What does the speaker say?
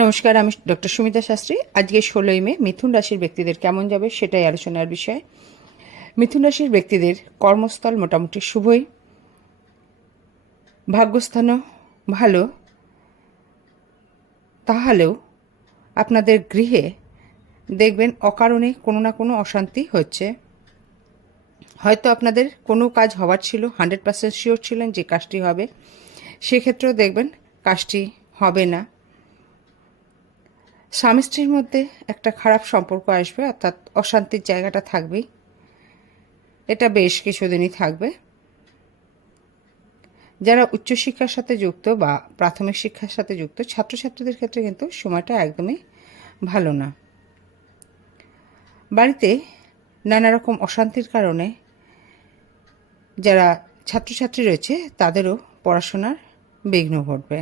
নমস্কার, আমি ডক্টর সুমিতা শাস্ত্রী। আজকে 16ই মে মিথুন রাশির ব্যক্তিদের কেমন যাবে সেটাই আলোচনার বিষয়। মিথুন রাশির ব্যক্তিদের কর্মস্থল মোটামুটি শুভই, ভাগ্যস্থানও ভালো। তাহলেও আপনাদের গৃহে দেখবেন অকারণে কোনো না কোনো অশান্তি হচ্ছে। হয়তো আপনাদের কোনো কাজ হওয়ার ছিল, 100% শিওর ছিলেন যে কাজটি হবে, সেক্ষেত্রেও দেখবেন কাজটি হবে না। স্বামী স্ত্রীর মধ্যে একটা খারাপ সম্পর্ক আসবে, অর্থাৎ অশান্তির জায়গাটা থাকবেই। এটা বেশ কিছুদিনই থাকবে। যারা উচ্চশিক্ষার সাথে যুক্ত বা প্রাথমিক শিক্ষার সাথে যুক্ত ছাত্রছাত্রীদের ক্ষেত্রে কিন্তু সময়টা একদমই ভালো না। বাড়িতে নানা রকম অশান্তির কারণে যারা ছাত্রছাত্রী রয়েছে তাদেরও পড়াশোনার বিঘ্ন ঘটবে।